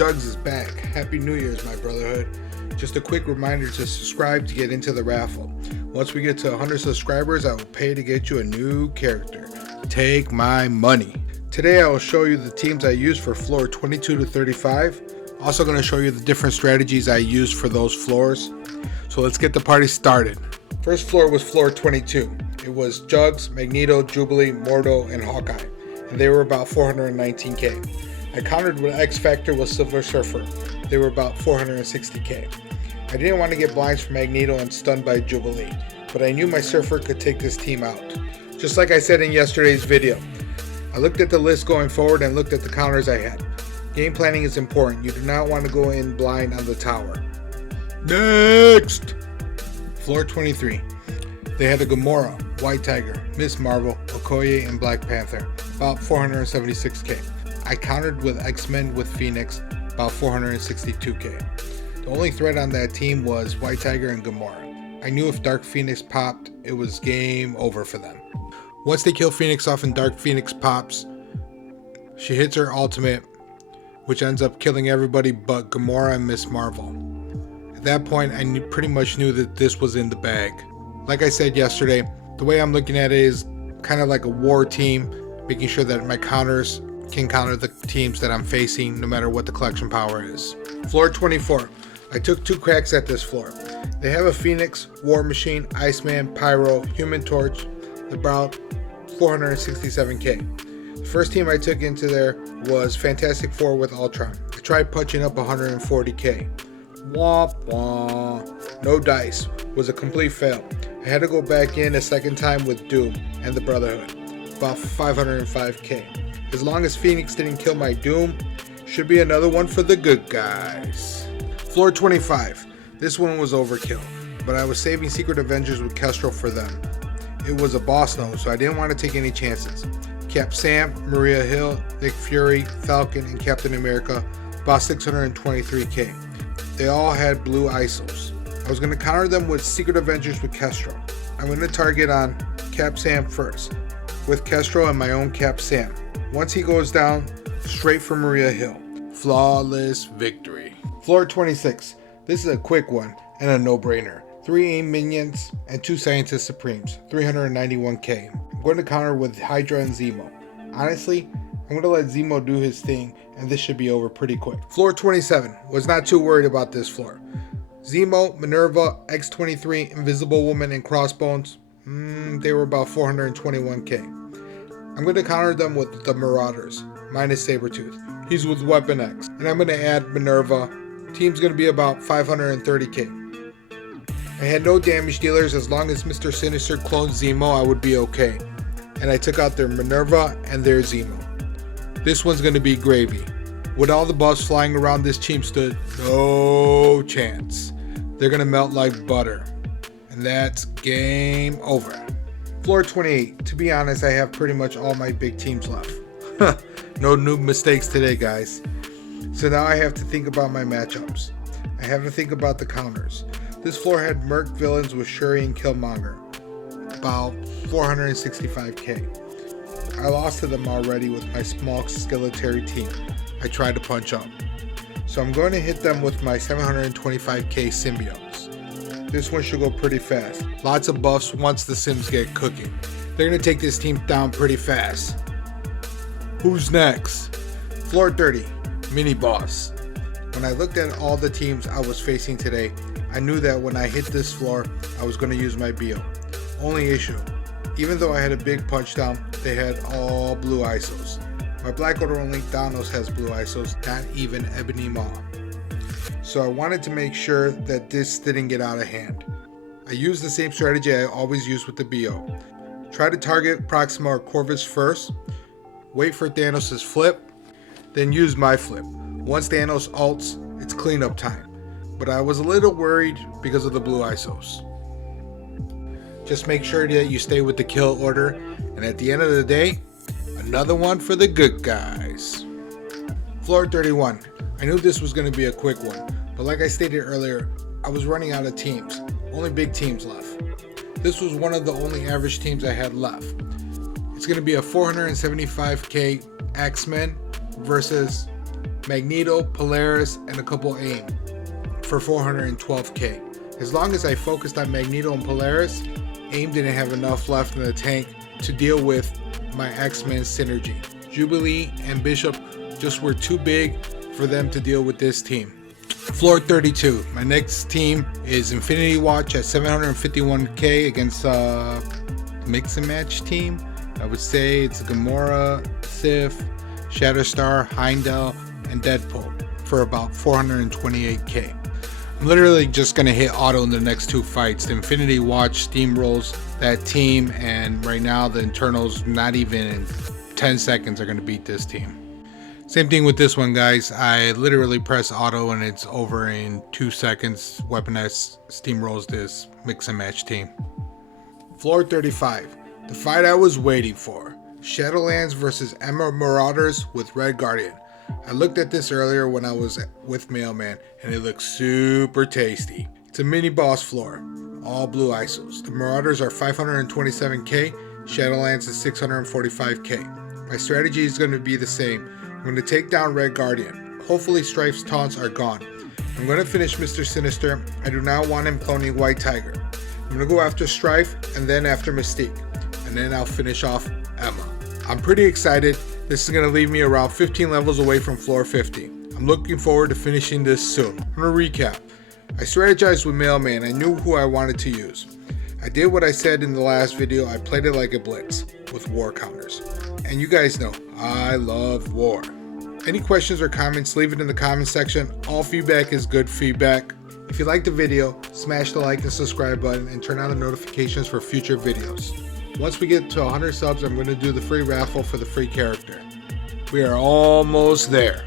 Jugs is back. Happy New Year's, my brotherhood. Just a quick reminder to subscribe to get into the raffle. Once we get to 100 subscribers, I will pay to get you a new character. Take my money. Today I will show you the teams I use for floor 22 to 35. Also going to show you the different strategies I use for those floors. So let's get the party started. First floor was floor 22. It was Jugs, Magneto, Jubilee, Mordo, and Hawkeye. And they were about 419k. I countered with X Factor with Silver Surfer. They were about 460k. I didn't want to get blinds for Magneto and stunned by Jubilee, but I knew my Surfer could take this team out. Just like I said in yesterday's video, I looked at the list going forward and looked at the counters I had. Game planning is important. You do not want to go in blind on the tower. Next! Floor 23. They had a Gamora, White Tiger, Miss Marvel, Okoye, and Black Panther, about 476k. I countered with X-Men with Phoenix, about 462k. The only threat on that team was White Tiger and Gamora. I knew if Dark Phoenix popped, it was game over for them. Once they kill Phoenix off and Dark Phoenix pops, she hits her ultimate, which ends up killing everybody but Gamora and Miss Marvel. At that point, I pretty much knew that this was in the bag. Like I said yesterday, the way I'm looking at it is kind of like a war team, making sure that my counters can counter the teams that I'm facing no matter what the collection power is. Floor 24. I took 2 cracks at this floor. They have a Phoenix, War Machine, Iceman, Pyro, Human Torch, about 467k. The first team I took into there was Fantastic Four with Ultron. I tried punching up 140k. Womp womp. No dice. Was a complete fail. I had to go back in a second time with Doom and the Brotherhood. About 505k. As long as Phoenix didn't kill my Doom, should be another one for the good guys. Floor 25. This one was overkill, but I was saving Secret Avengers with Kestrel for them. It was a boss node, so I didn't want to take any chances. Cap Sam, Maria Hill, Nick Fury, Falcon, and Captain America, about 623k. They all had blue ISOs. I was going to counter them with Secret Avengers with Kestrel. I'm going to target on Cap Sam first, with Kestrel and my own Cap Sam. Once he goes down, straight for Maria Hill. Flawless victory. Floor 26. This is a quick one and a no-brainer. 3 AIM minions and 2 Scientist Supremes, 391k. I'm going to counter with Hydra and Zemo. Honestly, I'm going to let Zemo do his thing and this should be over pretty quick. Floor 27. Was not too worried about this floor. Zemo, Minerva, X-23, Invisible Woman, and Crossbones, they were about 421k. I'm going to counter them with the Marauders, minus Sabretooth. He's with Weapon X. And I'm going to add Minerva. Team's going to be about 530k. I had no damage dealers. As long as Mr. Sinister cloned Zemo, I would be okay. And I took out their Minerva and their Zemo. This one's going to be gravy. With all the buffs flying around, this team stood no chance. They're going to melt like butter. And that's game over. Floor 28. To be honest, I have pretty much all my big teams left. No new mistakes today, guys. So now I have to think about my matchups. I have to think about the counters. This floor had Merc villains with Shuri and Killmonger. About 465k. I lost to them already with my small skeleton team I tried to punch up. So I'm going to hit them with my 725k symbiotes. This one should go pretty fast. Lots of buffs once the Sims get cooking. They're going to take this team down pretty fast. Who's next? Floor 30, Mini Boss. When I looked at all the teams I was facing today, I knew that when I hit this floor, I was going to use my BO. Only issue, even though I had a big punch down, they had all blue ISOs. My Black Order only Thanos has blue ISOs, not even Ebony Maw. So I wanted to make sure that this didn't get out of hand. I used the same strategy I always use with the BO. Try to target Proxima or Corvus first, wait for Thanos' flip, then use my flip. Once Thanos ults, it's cleanup time. But I was a little worried because of the blue ISOs. Just make sure that you stay with the kill order, and at the end of the day, another one for the good guys. Floor 31. I knew this was going to be a quick one, but like I stated earlier, I was running out of teams. Only big teams left. This was one of the only average teams I had left. It's going to be a 475k X-Men versus Magneto, Polaris, and a couple AIM for 412k. As long as I focused on Magneto and Polaris, AIM didn't have enough left in the tank to deal with my X-Men synergy. Jubilee and Bishop just were too big for them to deal with this team. Floor 32. My next team is Infinity Watch at 751k against a mix and match team. I would say it's Gamora, Sif, Shatterstar, Heimdall, and Deadpool for about 428k. I'm literally just going to hit auto in the next two fights. The Infinity Watch steamrolls that team, and right now the Internals, not even in 10 seconds, are going to beat this team. Same thing with this one, guys. I literally press auto and it's over in 2 seconds. Weaponized steamrolls this mix and match team. Floor 35. The fight I was waiting for. Shadowlands versus Emma Marauders with Red Guardian. I looked at this earlier when I was with Mailman, and it looks super tasty. It's a mini boss floor, all blue ISOs. The Marauders are 527k, Shadowlands is 645k. My strategy is going to be the same. I'm going to take down Red Guardian. Hopefully Strife's taunts are gone. I'm going to finish Mr. Sinister. I do not want him cloning White Tiger. I'm going to go after Strife and then after Mystique. And then I'll finish off Emma. I'm pretty excited. This is going to leave me around 15 levels away from floor 50. I'm looking forward to finishing this soon. I'm going to recap. I strategized with Mailman. I knew who I wanted to use. I did what I said in the last video. I played it like a blitz with war counters. And you guys know, I love war. Any questions or comments, leave it in the comment section. All feedback is good feedback. If you liked the video, smash the like and subscribe button and turn on the notifications for future videos. Once we get to 100 subs, I'm going to do the free raffle for the free character. We are almost there.